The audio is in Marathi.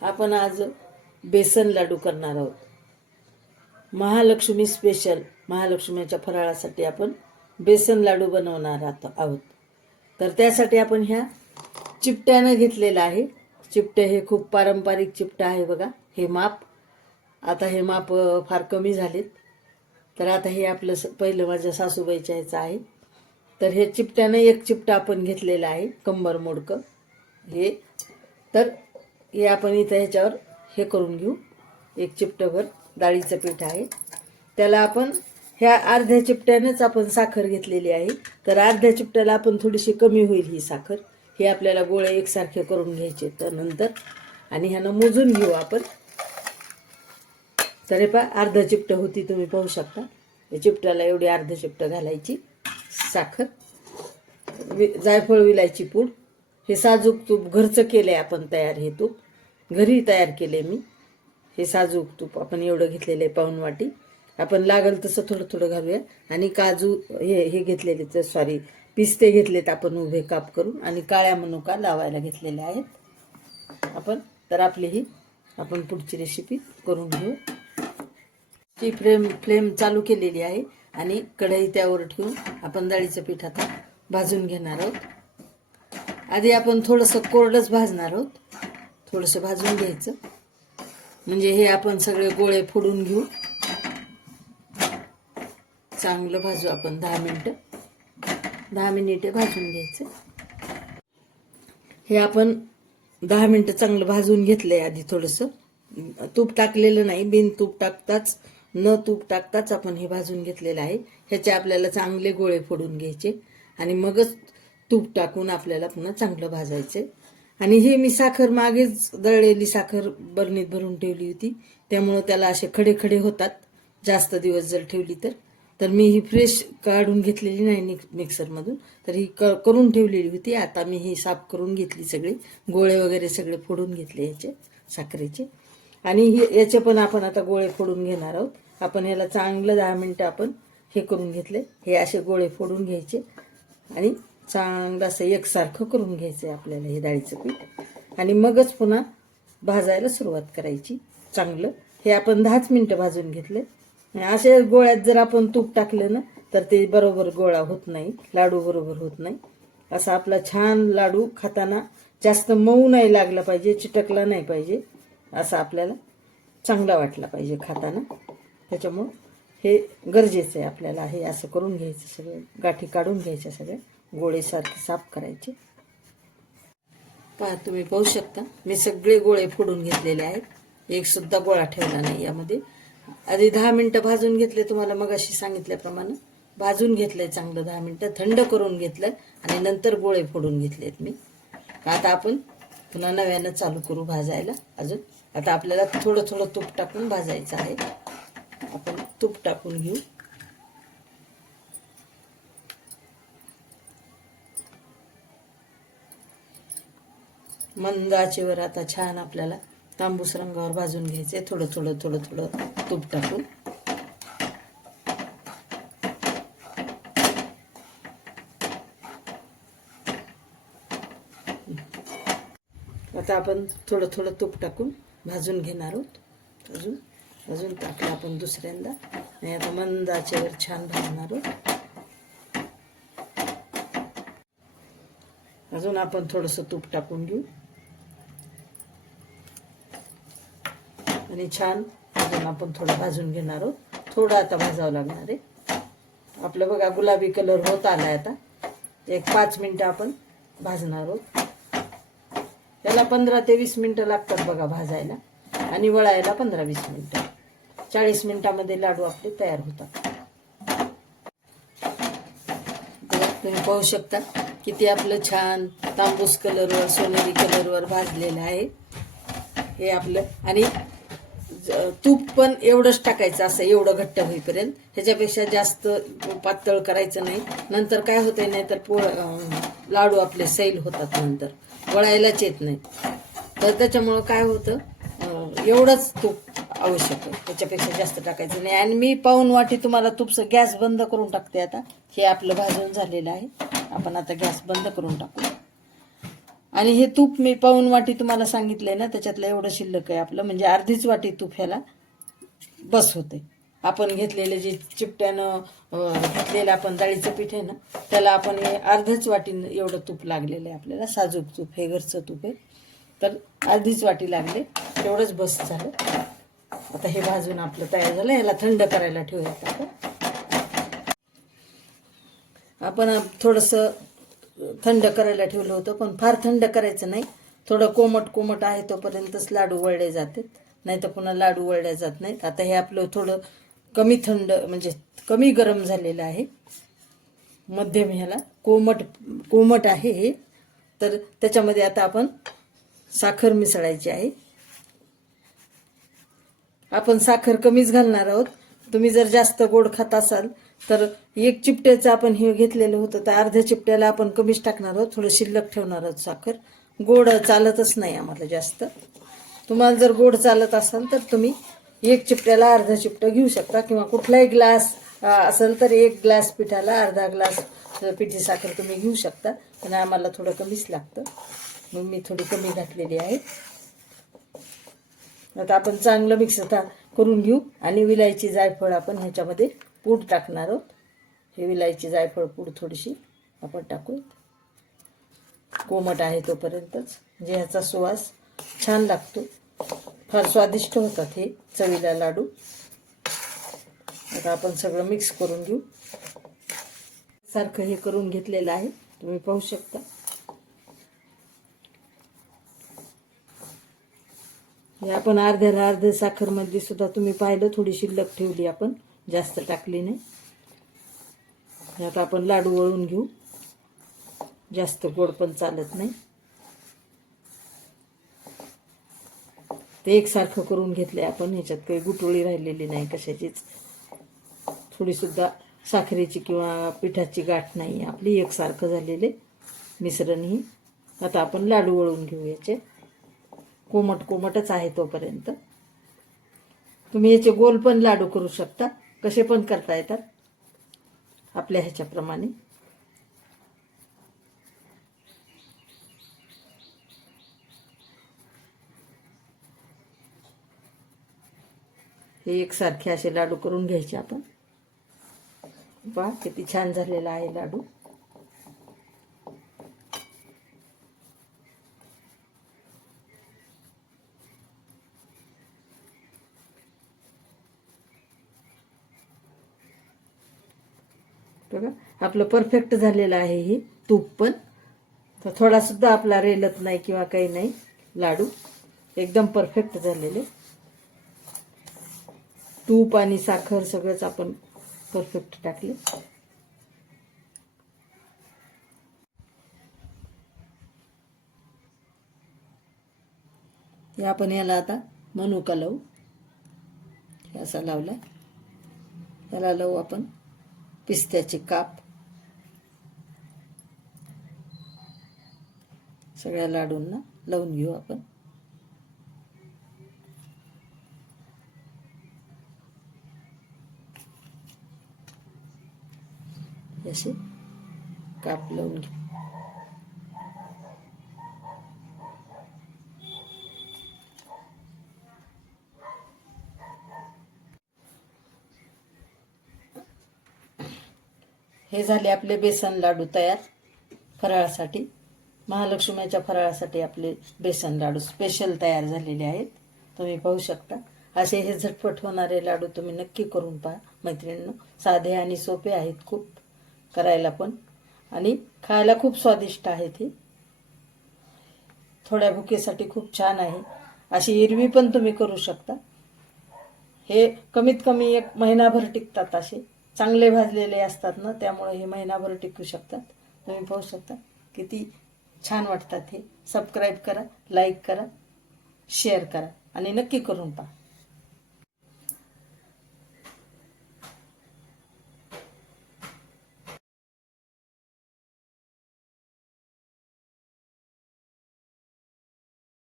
आपण आज बेसन लाडू करणार आहोत. महालक्ष्मी स्पेशल महालक्ष्मीच्या फराळासाठी आपण बेसन लाडू बनवणार आहोत. तर त्यासाठी आपण ह्या चिपट्यानं घेतलेलं आहे. चिपटे हे खूप पारंपरिक चिपटं आहे बघा. हे माप. आता हे माप फार कमी झालेत. तर आता हे आपलं स- पहिलं माझ्या सासूबाईच्या ह्याचं आहे. तर हे चिपट्यानं एक चिपटं आपण घेतलेलं आहे कंबर मोडकं. हे. तर हे आपण इथं ह्याच्यावर हे करून घेऊ. एक चिपटभर डाळीचं पीठ आहे. त्याला आपण ह्या अर्ध्या चिपट्यानेच आपण साखर घेतलेली आहे. तर अर्ध्या चिपट्याला आपण थोडीशी कमी होईल ही साखर. हे आपल्याला गोळे एकसारखे करून घ्यायचे तर नंतर. आणि ह्यानं मोजून घेऊ आपण. तरी पा अर्ध चिपटं होती तुम्ही पाहू शकता. या चिपट्याला एवढी अर्ध चिपटं घालायची साखर. वि जायफळ विलायची पूड. हे साजूक तूप घरचं केलं आहे आपण तयार हे तूप. घरी तयार केले मी. हे साजूक तूप आपण एवढं घेतलेलं आहे पाऊन वाटी आपण लागल तसं थोडं थोडं घालूया. आणि काजू हे हे घेतलेले तर सॉरी पिस्ते घेतलेत आपण उभे काप करून. आणि काळ्या मनुका लावायला घेतलेल्या आहेत. आपण तर आपली ही आपण पुढची रेसिपी करून घेऊ. ती फ्लेम फ्लेम चालू केलेली आहे. आणि कढई त्यावर ठेवून आपण डाळीचं पीठ आता भाजून घेणार आहोत. आधी आपण थोडंसं कोरडंच भाजणार आहोत. थोडंसं भाजून घ्यायचं. म्हणजे हे आपण सगळे गोळे फोडून घेऊ. चांगलं भाजू आपण दहा मिनटं. दहा मिनिटे भाजून घ्यायचं. हे आपण दहा मिनटं चांगलं भाजून घेतलंय आधी थोडंसं. तूप टाकलेलं नाही बिन तूप टाकताच न तूप टाकताच आपण हे भाजून घेतलेलं आहे. ह्याचे आपल्याला चांगले गोळे फोडून घ्यायचे. आणि मगच तूप टाकून आपल्याला पुन्हा चांगलं भाजायचं आणि हे मी साखर मागेच दळलेली साखर बरणीत भरून ठेवली होती. त्यामुळं त्याला असे खडे खडे होतात. जास्त दिवस जर ठेवली तर. तर मी ही फ्रेश काढून घेतलेली नाही मिक्सरमधून. तर ही क करून ठेवलेली होती. आता मी ही साफ करून घेतली सगळी. गोळे वगैरे सगळे फोडून घेतले याचे साखरेचे. आणि हे याचे पण आपण आता गोळे फोडून घेणार आहोत. आपण याला चांगलं दहा मिनटं आपण हे करून घेतले. हे असे गोळे फोडून घ्यायचे. आणि चांगलं असं एकसारखं करून घ्यायचं आहे आपल्याला हे डाळीचं पीठ. आणि मगच पुन्हा भाजायला सुरुवात करायची. चांगलं. हे आपण दहाच मिनटं भाजून घेतले. असे गोळ्यात जर आपण तूप टाकलं ना तर ते बरोबर गोळा होत नाही. लाडू बरोबर होत नाही. असा आपला छान लाडू खाताना जास्त मऊ नाही लागला पाहिजे चिटकला नाही पाहिजे. असा आपल्याला चांगला वाटला पाहिजे खाताना. त्याच्यामुळं हे गरजेचं आहे आपल्याला. हे असं करून घ्यायचं सगळं. गाठी काढून घ्यायच्या सगळ्या. गोळे सारखे साफ करायचे. पहा तुम्ही पाहू शकता. मी सगळे गोळे फोडून घेतलेले आहेत. एक सुद्धा गोळा ठेवला नाही यामध्ये. आधी दहा मिनटं भाजून घेतले तुम्हाला मग अशी सांगितल्याप्रमाणे. भाजून घेतलंय चांगलं दहा मिनटं. थंड करून घेतलं आणि नंतर गोळे फोडून घेतलेत मी. आता आपण पुन्हा नव्यानं चालू करू भाजायला अजून. आता आपल्याला थोडं थोडं तूप टाकून भाजायचं आहे. आपण तूप टाकून घेऊ. मंद आचेवर आता छान आपल्याला तांबूस रंगावर भाजून घ्यायचे. थोडं थोडं थोडं थोडं तूप टाकून. आता आपण थोडं थोडं तूप टाकून भाजून घेणार आहोत. अजून अजून टाकलं आपण दुसऱ्यांदा. आणि आता मंद आचेवर छान भाजणार आहोत. अजून आपण थोडंसं तूप टाकून घेऊ. आणि छान अजून आपण थोडं भाजून घेणार आहोत. थोडं आता भाजावं लागणार आहे. आपलं बघा गुलाबी कलर होत आलाय आता. एक पाच मिनटं आपण भाजणार आहोत. त्याला पंधरा ते वीस मिनटं लागतात बघा भाजायला. आणि वळायला पंधरा वीस मिनटं. चाळीस मिनटामध्ये लाडू आपले तयार होतात. तुम्ही पाहू शकता किती आपलं छान तांबूस कलरवर सोनेरी कलरवर भाजलेलं आहे. हे आपलं आणि तूप पण एवढंच टाकायचं असं एवढं घट्ट होईपर्यंत. ह्याच्यापेक्षा जास्त पातळ करायचं नाही. नंतर काय होतंय नाही तर पोळ लाडू आपले सैल होतात नंतर. वळायलाच येत नाही. तर त्याच्यामुळं काय होतं एवढंच तूप आवश्यक आहे. त्याच्यापेक्षा जास्त टाकायचं नाही. आणि मी पाऊन वाटी तुम्हाला तुपचं गॅस बंद करून टाकते आता. हे आपलं भाजून झालेलं आहे. आपण आता गॅस बंद करून टाकू. आणि हे तूप मी पाऊन वाटी तुम्हाला सांगितलंय ना त्याच्यातलं एवढं शिल्लक आहे आपलं. म्हणजे अर्धीच वाटी तूप ह्याला बस होते. आपण घेतलेले जे चिपट्यानं घेतलेलं आपण डाळीचं पीठ आहे ना त्याला आपण हे अर्धच वाटी एवढं तूप लागलेलं आहे आपल्याला. साजूक तूप हे घरचं तूप आहे. तर अर्धीच वाटी लागले. तेवढंच बस झालं. आता हे भाजून आपलं तयार झालं. ह्याला थंड करायला ठेवूयात आपण. आपण थोडंसं थंड करायला ठेवलं होतं पण फार थंड करायचं नाही. थोडं कोमट कोमट आहे तोपर्यंतच लाडू वळले जातात. नाही तर पुन्हा लाडू वळले जात नाहीत. आता हे आपलं थोडं कमी थंड म्हणजे कमी गरम झालेलं आहे. मध्यम ह्याला. कोमट कोमट आहे हे. तर त्याच्यामध्ये आता आपण साखर मिसळायची आहे. आपण साखर कमीच घालणार आहोत. तुम्ही जर जास्त गोड खात असाल तर एक चिपट्याचं आपण हे घेतलेलं होतं तर अर्ध्या चिपट्याला आपण कमीच टाकणार आहोत थोडं शिल्लक ठेवणार आहोत साखर. गोड चालतच नाही आम्हाला जास्त. तुम्हाला जर गोड चालत असाल तर तुम्ही एक चिपट्याला अर्धा चिपटं घेऊ शकता किंवा कुठलाही ग्लास असेल तर एक ग्लास पिठाला अर्धा ग्लास पिठी साखर तुम्ही घेऊ शकता. पण आम्हाला थोडं कमीच लागतं. मग मी थोडी कमी घातलेली आहे. आता आपण चांगलं मिक्स आता करून घेऊ. आणि विलायची जायफळ आपण ह्याच्यामध्ये पूड टाकणार आहोत. हे विलायची जायफळ पूड थोडीशी आपण टाकू कोमट आहे तोपर्यंतच. म्हणजे ह्याचा सुवास छान लागतो. फार स्वादिष्ट होतात हे चवीला लाडू. आता आपण सगळं मिक्स करून घेऊ. सारखं हे करून घेतलेलं आहे. तुम्ही पाहू शकता. हे आपण अर्ध्याला अर्ध्या साखरमध्ये सुद्धा तुम्ही पाहिलं थोडी शिल्लक ठेवली आपण. जास्त टाकली नाही. आता आपण लाडू वळून घेऊ. जास्त गोड पण चालत नाही. ते एकसारखं करून घेतलंय आपण. ह्याच्यात काही गुटोळी राहिलेली नाही कशाचीच. थोडीसुद्धा साखरेची किंवा पिठाची गाठ नाही आपली. एकसारखं झालेले मिश्रण ही. आता आपण लाडू वळून घेऊ याचे. कोमट कोमटच आहे तोपर्यंत. तुम्ही याचे गोल पण लाडू करू शकता. कसे पण करता येतात. आपल्या ह्याच्याप्रमाणे. हे एकसारखे असे लाडू करून घ्यायचे आपण. पहा किती छान झालेला आहे लाडू बघा आपलं परफेक्ट झालेलं आहे हे. तूप पण. तर थोडा सुद्धा आपला रेलत नाही किंवा काही नाही. लाडू एकदम परफेक्ट झालेले. तूप आणि साखर सगळंच आपण परफेक्ट टाकले. हे आपण याला आता मनुका लावू. हे असा लावला. त्याला लावू आपण पिस्त्याचे काप. सगळ्या लाडूंना लावून घेऊ आपण. असे काप लावून घेऊ. हे झाले आपले बेसन लाडू तयार फराळासाठी. महालक्ष्मीच्या फराळासाठी आपले बेसन लाडू स्पेशल तयार झालेले आहेत. तुम्ही पाहू शकता. असे हे झटपट होणारे लाडू तुम्ही नक्की करून पहा मैत्रिणींनो. साधे आणि सोपे आहेत खूप करायला पण. आणि खायला खूप स्वादिष्ट आहेत हे. थोड्या भुकेसाठी खूप छान आहे. अशी इरवी पण तुम्ही करू शकता. हे कमीत कमी एक महिनाभर टिकतात असे. चांगले भाजलेले असतात ना त्यामुळे हे महिनाभर टिकू शकतात. तुम्ही पाहू शकता किती छान वाटतात हे. सबस्क्राईब करा लाईक करा शेअर करा आणि नक्की करून पहा.